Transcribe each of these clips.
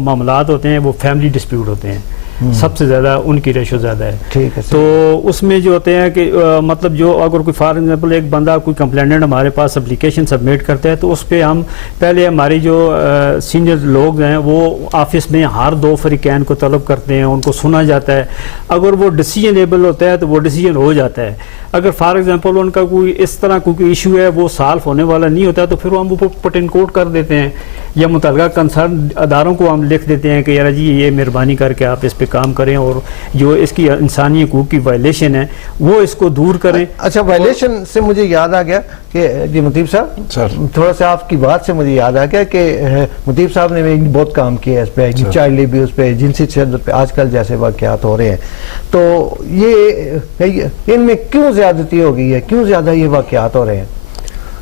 معاملات ہوتے ہیں وہ فیملی ڈسپیوٹ ہوتے ہیں، سب سے زیادہ ان کی ریشو زیادہ ہے. ٹھیک ہے. تو اس میں جو ہوتے ہیں کہ مطلب جو اگر کوئی فار ایگزامپل ایک بندہ کوئی کمپلیننٹ ہمارے پاس اپلیکیشن سبمٹ کرتا ہے تو اس پہ ہم پہلے ہماری جو سینئر لوگ ہیں وہ آفس میں ہر 2 فریقین کو طلب کرتے ہیں، ان کو سنا جاتا ہے. اگر وہ ڈیسیجنیبل ہوتا ہے تو وہ ڈیسیجن ہو جاتا ہے. اگر فار ایگزامپل ان کا کوئی اس طرح کوئی ایشو ہے وہ سالو ہونے والا نہیں ہوتا تو پھر ہم وہ پٹ ان کوٹ کر دیتے ہیں، یا متعلقہ کنسرن اداروں کو ہم لکھ دیتے ہیں کہ یار جی یہ مہربانی کر کے آپ اس پہ کام کریں اور جو اس کی انسانی حقوق کی وائلیشن ہے وہ اس کو دور کریں. اچھا، وائلیشن سے مجھے یاد آ گیا کہ جی مطیب صاحب تھوڑا سا آپ کی بات سے مجھے یاد آ گیا کہ مطیب صاحب نے بہت کام کیا اس پہ، چائلڈ ایبیوز پہ، جنسی تشدد پہ آج کل جیسے واقعات ہو رہے ہیں. تو یہ ان میں کیوں زیادتی ہو گئی ہے، کیوں زیادہ یہ واقعات ہو رہے ہیں؟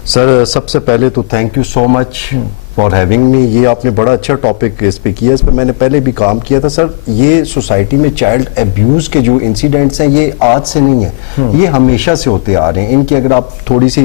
سر سب سے پہلے تو thank you so much for having me. یہ آپ نے بڑا اچھا ٹاپک اس پہ کیا، اس پہ میں نے پہلے بھی کام کیا تھا. سر یہ سوسائٹی میں چائلڈ ایبیوز کے جو انسیڈنٹس ہیں یہ آج سے نہیں ہیں، یہ ہمیشہ سے ہوتے آ رہے ہیں. ان کی اگر آپ تھوڑی سی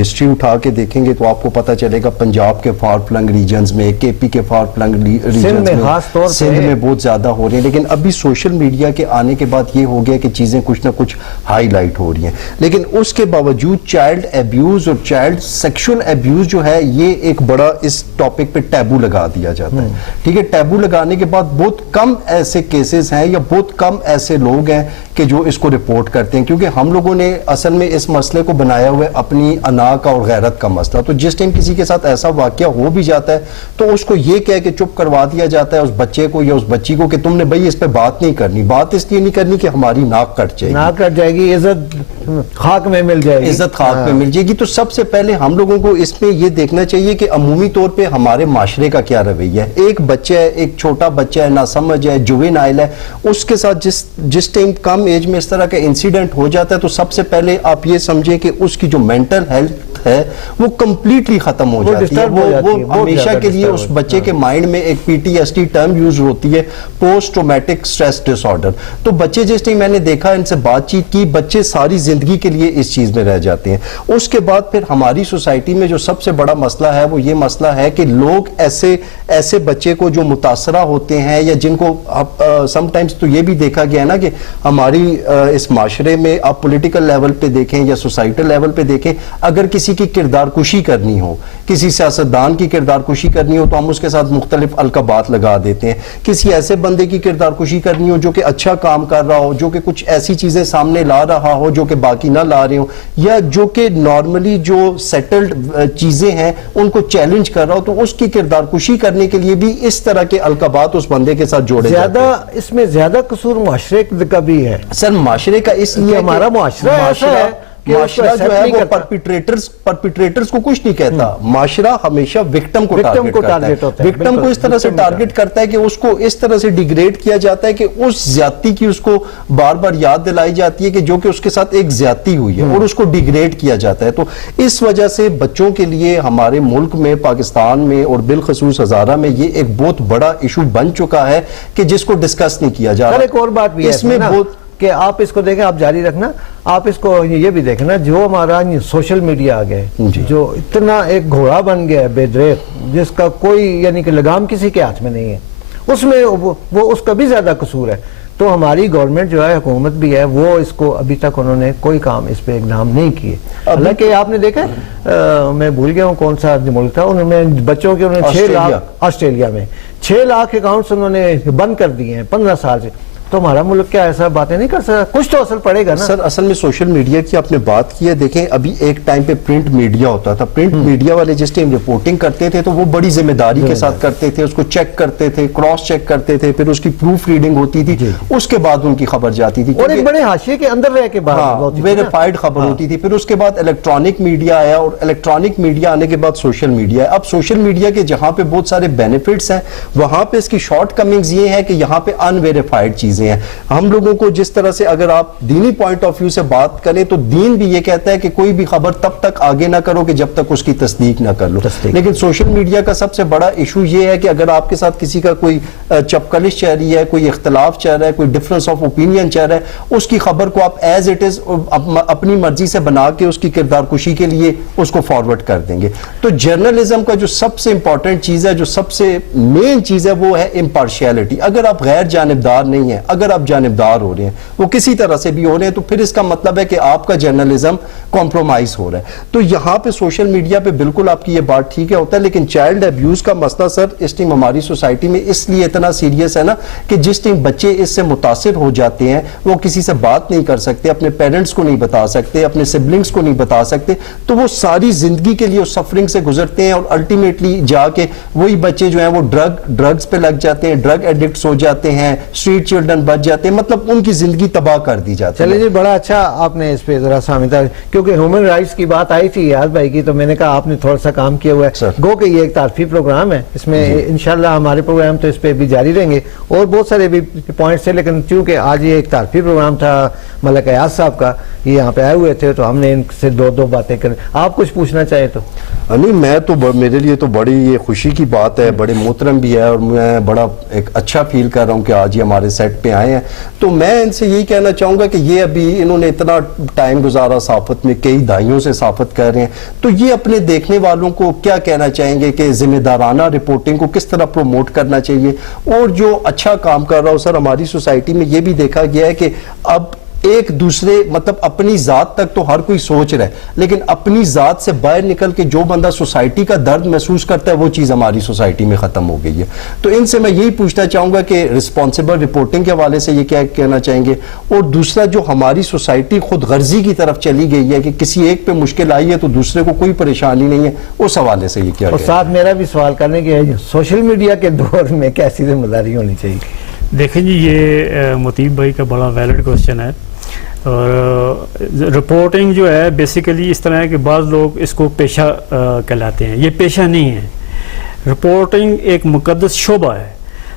ہسٹری اٹھا کے دیکھیں گے تو آپ کو پتہ چلے گا پنجاب کے فار فلنگ ریجنز میں، کے پی کے فار فلنگ ریجنز میں، سندھ میں بہت زیادہ ہو رہے ہیں. لیکن ابھی سوشل میڈیا کے آنے کے بعد یہ ہو گیا کہ چیزیں کچھ نہ کچھ ہائی لائٹ ہو رہی ہیں. لیکن اس کے باوجود چائلڈ ایبیوز اور چائلڈ سیکشول ایبیوز جو ہے یہ ایک بڑا اس ٹاپک پہ ٹیبو لگا دیا جاتا ہے. ٹھیک ہے، ٹیبو لگانے کے بعد بہت کم ایسے کیسز ہیں یا بہت کم ایسے لوگ ہیں کہ جو اس کو رپورٹ کرتے ہیں، کیونکہ ہم لوگوں نے اصل میں اس مسئلے کو بنایا ہوا ہے اپنی انا کا اور غیرت کا مسئلہ. تو جس ٹائم کسی کے ساتھ ایسا واقعہ ہو بھی جاتا ہے تو اس کو یہ کہہ کے چپ کروا دیا جاتا ہے اس بچے کو یا اس بچی کو کہ تم نے بھائی اس پہ بات نہیں کرنی. بات اس لیے نہیں کرنی کہ ہماری ناک کٹ جائے گی، ناک کٹ جائے گی، عزت خاک میں مل جائے گی، عزت خاک میں مل جائے گی. تو سب سے پہلے ہم لوگوں کو اس میں یہ دیکھنا چاہیے کہ عمومی طور پہ ہمارے معاشرے کا کیا رویہ ہے. ایک بچہ ہے، ایک چھوٹا بچہ ہے، ناسمجھ ہے، جوینائل ہے، اس کے ساتھ جس ٹائم کم ایج میں اس طرح کا انسیڈنٹ ہو جاتا ہے تو سب سے پہلے آپ یہ سمجھیں کہ اس کی جو مینٹل ہیلتھ ہے وہ کمپلیٹلی ختم ہو جاتی ہے. وہ ہمیشہ کے لیے اس بچے کے مائنڈ میں ایک P T S T term use ہوتی ہے، پوسٹ ٹرومیٹک سٹریس ڈس آرڈر. تو بچے جس ٹائم میں نے دیکھا ان سے بات چیت کی، بچے ساری زندگی کے لیے اس چیز میں رہ جاتے ہیں. اس کے بعد پھر ہماری سوسائٹی میں جو سب سے بڑا مسئلہ ہے وہ یہ مسئلہ ہے کہ لوگ ایسے بچے کو جو متاثرہ ہوتے ہیں یا جن کو سم ٹائمز تو یہ بھی دیکھا گیا ہے نا کہ ہماری اس معاشرے میں آپ پولیٹیکل لیول پہ دیکھیں یا سوسائٹل لیول پہ دیکھیں، اگر کسی کی کردار کشی کرنی ہو، کسی سیاستدان کی کردار کشی کرنی ہو تو ہم اس کے ساتھ مختلف القابات لگا دیتے ہیں. کسی ایسے بندے کی کردار کشی کرنی ہو جو کہ اچھا کام کر رہا ہو، جو کہ کچھ ایسی چیزیں سامنے لا رہا ہو جو کہ باقی نہ لا رہے ہوں، یا جو کہ نارملی جو سیٹلڈ چیزیں ہیں ان کو چیلنج کر رہا ہو، تو اس کی کردار کشی کرنے کے لیے بھی اس طرح کے القابات اس بندے کے ساتھ جوڑے جاتے ہیں. اس میں زیادہ قصور معاشرے کا بھی ہے. سر معاشرے کا اس لیے ہمارا معاشرہ ایسا ہے معاشرہ جو ہے وہ پرپیٹریٹرز کو کچھ نہیں کہتا. معاشرہ ہمیشہ وکٹم کو ٹارگٹ کرتا ہے، وکٹم کو اس طرح سے ٹارگٹ کرتا ہے کہ اس کو اس طرح سے ڈیگریڈ کیا جاتا ہے کہ اس زیادتی کی اس کو بار بار یاد دلائی جاتی ہے کہ جو کہ اس کے ساتھ ایک زیادتی ہوئی ہے اور اس کو ڈیگریڈ کیا جاتا ہے. تو اس وجہ سے بچوں کے لیے ہمارے ملک میں، پاکستان میں اور بالخصوص ہزارہ میں یہ ایک بہت بڑا ایشو بن چکا ہے کہ جس کو ڈسکس نہیں کیا جا رہا. ایک اور بات بھی ہے اس میں کہ آپ اس کو دیکھیں، آپ جاری رکھنا، آپ اس کو یہ بھی دیکھنا جو ہمارا سوشل میڈیا آ گیا ہے، جو اتنا ایک گھوڑا بن گیا ہے بے دریغ، جس کا کوئی یعنی کہ لگام کسی کے ہاتھ میں نہیں ہے، اس میں وہ اس کا بھی زیادہ قصور ہے. تو ہماری گورنمنٹ جو ہے، حکومت بھی ہے، وہ اس کو ابھی تک انہوں نے کوئی کام اس پہ اقدام نہیں کیے. حالانکہ آپ نے دیکھا میں بھول گیا ہوں کون سا ملک تھا، انہوں نے بچوں کے 6 لاکھ آسٹریلیا میں 6 لاکھ اکاؤنٹس انہوں نے بند کر دیے ہیں 15 سال سے. تو ہمارا ملک کیا ایسا باتیں نہیں کر سکتا؟ کچھ تو اثر پڑے گا نا. سر اصل میں سوشل میڈیا کی آپ نے بات کی ہے، دیکھیں ابھی ایک ٹائم پہ پرنٹ میڈیا ہوتا تھا، پرنٹ میڈیا والے جس ٹائم رپورٹنگ کرتے تھے تو وہ بڑی ذمہ داری کے ساتھ کرتے تھے، اس کو چیک کرتے تھے، کراس چیک کرتے تھے، پھر اس کی پروف ریڈنگ ہوتی تھی، اس کے بعد ان کی خبر جاتی تھی اور ایک بڑے حاشیے کے اندر رہ کے بات ویریفائڈ خبر ہوتی تھی. پھر اس کے بعد الیکٹرانک میڈیا آیا اور الیکٹرانک میڈیا آنے کے بعد سوشل میڈیا ہے. اب سوشل میڈیا کے جہاں پہ بہت سارے بینیفٹس ہیں وہاں پہ اس کی شارٹ کمنگز یہ ہے کہ یہاں پہ ان ویریفائڈ چیزیں چیزیں ہیں. ہم لوگوں کو جس طرح سے اگر آپ دینی پوائنٹ آف ویو سے بات کریں تو دین بھی یہ کہتا ہے کہ کوئی بھی خبر تب تک آگے نہ کرو کہ جب تک اس کی تصدیق نہ کر لو. لیکن سوشل میڈیا کا سب سے بڑا ایشو یہ ہے کہ اگر آپ کے ساتھ کسی کا کوئی چپکلش چل رہی ہے, کوئی اختلاف چل رہا ہے, کوئی ڈفرنس آف اوپینین چل رہا ہے, اس کی خبر کو آپ ایز اٹ از اپنی مرضی سے بنا کے اس کی کردار کشی کے لیے اس کو فارورڈ کر دیں گے. تو جرنلزم کا جو سب سے امپورٹنٹ چیز ہے, جو سب سے مین چیز ہے, وہ ہے امپارشیلٹی. اگر آپ غیر جانبدار نہیں ہیں, اگر آپ جانبدار ہو رہے ہیں, وہ کسی طرح سے بھی ہو رہے ہیں, تو پھر اس کا مطلب ہے کہ آپ کا جرنلزم کمپرومائز ہو رہا ہے. تو یہاں پہ سوشل میڈیا پہ بالکل آپ کی یہ بات ٹھیک ہے ہوتا ہے, لیکن چائلڈ ابیوز کا مسئلہ سر اس ٹائم ہماری سوسائٹی میں اس لیے اتنا سیریس ہے نا کہ جس ٹائم بچے اس سے متاثر ہو جاتے ہیں, وہ کسی سے بات نہیں کر سکتے, اپنے پیرنٹس کو نہیں بتا سکتے, اپنے سبلنگز کو نہیں بتا سکتے, تو وہ ساری زندگی کے لیے اس سفرنگ سے گزرتے ہیں, اور الٹیمیٹلی جا کے وہی بچے جو ہیں وہ ڈرگز پہ لگ جاتے ہیں, ڈرگ ایڈکٹس ہو جاتے ہیں, اسٹریٹ چلڈرن بچ جاتے ہیں, مطلب ان کی زندگی تباہ کر دی جاتی ہے. چلے جی, بڑا اچھا آپ نے اس پہ ذرا سامتا, کیونکہ ہیومن رائٹس کی بات آئی تھی یاد بھائی کی, تو میں نے کہا آپ نے تھوڑا سا کام کیا ہوا ہے, گو کہ یہ ایک تعارفی پروگرام ہے, اس میں انشاءاللہ ہمارے پروگرام تو اس پہ بھی جاری رہیں گے, اور بہت سارے بھی پوائنٹس تھے, لیکن چونکہ آج یہ ایک تعارفی پروگرام تھا ملک ایاز صاحب کا, یہ یہاں پہ آئے ہوئے تھے, تو ہم نے ان سے دو باتیں کریں. آپ کچھ پوچھنا چاہیں تو؟ نہیں, میں تو میرے لیے تو بڑی یہ خوشی کی بات ہے, بڑے محترم بھی ہے, اور میں بڑا ایک اچھا فیل کر رہا ہوں کہ آج یہ ہمارے سیٹ پہ آئے ہیں. تو میں ان سے یہی کہنا چاہوں گا کہ یہ ابھی انہوں نے اتنا ٹائم گزارا صحافت میں, کئی دہائیوں سے صحافت کر رہے ہیں, تو یہ اپنے دیکھنے والوں کو کیا کہنا چاہیں گے کہ ذمہ دارانہ رپورٹنگ کو کس طرح پروموٹ کرنا چاہیے. اور جو اچھا کام کر رہا ہو سر, ہماری سوسائٹی میں یہ بھی دیکھا گیا ہے کہ اب ایک دوسرے مطلب اپنی ذات تک تو ہر کوئی سوچ رہا ہے, لیکن اپنی ذات سے باہر نکل کے جو بندہ سوسائٹی کا درد محسوس کرتا ہے, وہ چیز ہماری سوسائٹی میں ختم ہو گئی ہے. تو ان سے میں یہی پوچھنا چاہوں گا کہ رسپانسبل رپورٹنگ کے حوالے سے یہ کیا کہنا چاہیں گے, اور دوسرا جو ہماری سوسائٹی خود غرضی کی طرف چلی گئی ہے کہ کسی ایک پہ مشکل آئی ہے تو دوسرے کو کوئی پریشانی نہیں ہے, اس حوالے سے یہ کیا. اور ساتھ میرا بھی سوال کرنے کے سوشل میڈیا کے دور میں کیسی ذمہ داری ہونی چاہیے؟ دیکھیں جی, یہ مطیب بھائی کا بڑا ویلڈ کوشچن ہے, اور رپورٹنگ جو ہے بیسیکلی اس طرح ہے کہ بعض لوگ اس کو پیشہ کہلاتے ہیں. یہ پیشہ نہیں ہے, رپورٹنگ ایک مقدس شعبہ ہے.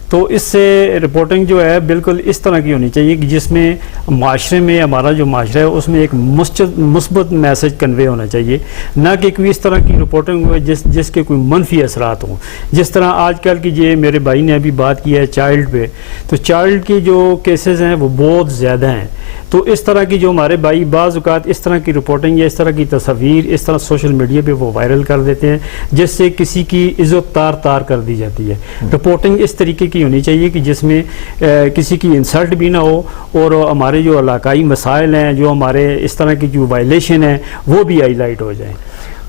تو اس سے رپورٹنگ جو ہے بالکل اس طرح کی ہونی چاہیے کہ جس میں معاشرے میں, ہمارا جو معاشرہ ہے اس میں ایک مثبت میسج کنوے ہونا چاہیے, نہ کہ کوئی اس طرح کی رپورٹنگ ہو جس کے کوئی منفی اثرات ہوں. جس طرح آج کل کی یہ میرے بھائی نے ابھی بات کی ہے چائلڈ پہ, تو چائلڈ کی جو کیسز ہیں وہ بہت زیادہ ہیں. تو اس طرح کی جو ہمارے بھائی بعض اوقات اس طرح کی رپورٹنگ یا اس طرح کی تصاویر اس طرح سوشل میڈیا پہ وہ وائرل کر دیتے ہیں, جس سے کسی کی عزت تار کر دی جاتی ہے. رپورٹنگ اس طریقے کی ہونی چاہیے کہ جس میں کسی کی انسلٹ بھی نہ ہو, اور ہمارے جو علاقائی مسائل ہیں, جو ہمارے اس طرح کی جو وائلیشن ہیں, وہ بھی ہائی لائٹ ہو جائیں.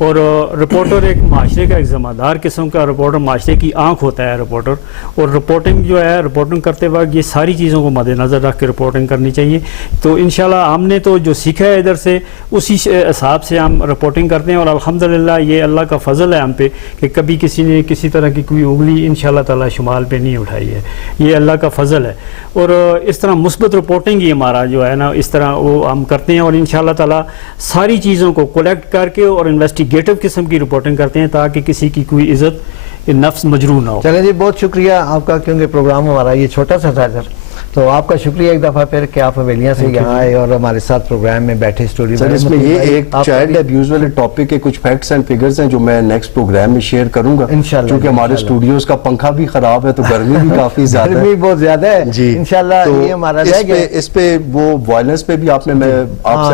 اور رپورٹر ایک معاشرے کا ایک ذمہ دار قسم کا رپورٹر, معاشرے کی آنکھ ہوتا ہے رپورٹر. اور رپورٹنگ جو ہے, رپورٹنگ کرتے وقت یہ ساری چیزوں کو مد نظر رکھ کے رپورٹنگ کرنی چاہیے. تو انشاءاللہ ہم نے تو جو سیکھا ہے ادھر سے, اسی حساب سے ہم رپورٹنگ کرتے ہیں, اور الحمدللہ یہ اللہ کا فضل ہے ہم پہ کہ کبھی کسی نے کسی طرح کی کوئی انگلی انشاءاللہ تعالی شمال پہ نہیں اٹھائی ہے. یہ اللہ کا فضل ہے. اور اس طرح مثبت رپورٹنگ ہی ہمارا جو ہے نا اس طرح وہ ہم کرتے ہیں, اور انشاءاللہ تعالی ساری چیزوں کو کلیکٹ کر کے اور انویسٹیگیٹو قسم کی رپورٹنگ کرتے ہیں, تاکہ کسی کی کوئی عزت نفس مجروح نہ ہو. چلیں جی, بہت شکریہ آپ کا, کیونکہ پروگرام ہمارا یہ چھوٹا سا تھا سر, تو آپ کا شکریہ ایک دفعہ پھر کہ آپ حویلیاں سے یہاں آئے اور ہمارے ساتھ پروگرام میں بیٹھے اسٹوڈیو سر. اس میں یہ ایک چائلڈ ابیوز والے ٹاپک کے کچھ فیکٹس اینڈ فگرز ہیں جو میں نیکسٹ پروگرام میں شیئر کروں گا, کیونکہ ہمارے اسٹوڈیوز کا پنکھا بھی خراب ہے, تو گرمی بھی کافی زیادہ ہے, گرمی بہت زیادہ ہے جی. انشاءاللہ یہ ہمارا رہ گیا. اس پہ وہ وائلنس پہ بھی آپ سے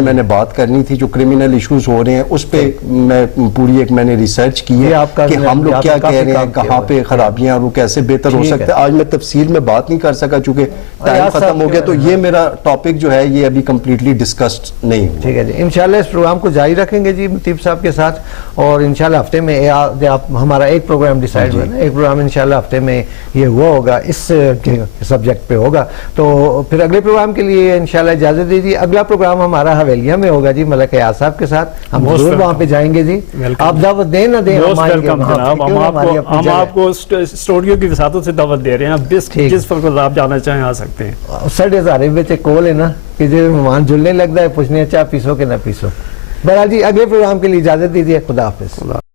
میں نے بات کرنی تھی, جو کرمنل ایشوز ہو رہے ہیں اس پہ میں پوری ایک میں نے ریسرچ کی ہے کہ ہم لوگ کیا کہہ رہے ہیں, کہاں پہ خرابیاں, اور وہ کیسے بہتر ہو سکتے ہیں. آج میں تفصیل میں بات نہیں کر سکا چونکہ ٹائم ختم ہو گیا, تو یہ میرا ٹاپک جو ہے یہ ابھی کمپلیٹلی ڈسکسڈ نہیں ہوا. ٹھیک ہے جی, انشاءاللہ اس پروگرام کو جاری رکھیں گے جی مطیب صاحب کے ساتھ, اور انشاءاللہ ہفتے میں ہمارا ایک پروگرام ڈیسائیڈ ہوا نا, ایک پروگرام انشاءاللہ ہفتے میں یہ ہوا ہوگا, اس سبجیکٹ پہ ہوگا. تو پھر اگلے پروگرام کے لیے انشاءاللہ اجازت دیجیے. اگلا پروگرام ہمارا حویلیہ میں ہوگا جی, ملک ایاز صاحب کے ساتھ. ہم ضرور وہاں پہ جائیں گے جی, آپ دعوت دیں نہ دیں, ہم آپ کو اسٹوڈیو کی وساطت سے دعوت دے رہے ہیں, جس وقت آپ جانا چاہیں آ سکتے ہیں. 11:30 کال ہے نا کہ جو مہمان جلنے لگتا ہے, پوچھنے چاہ پیسو کہ نہ پیسو. بہرحال جی, اگلے پروگرام کے لیے اجازت دیجیے. خدا حافظ.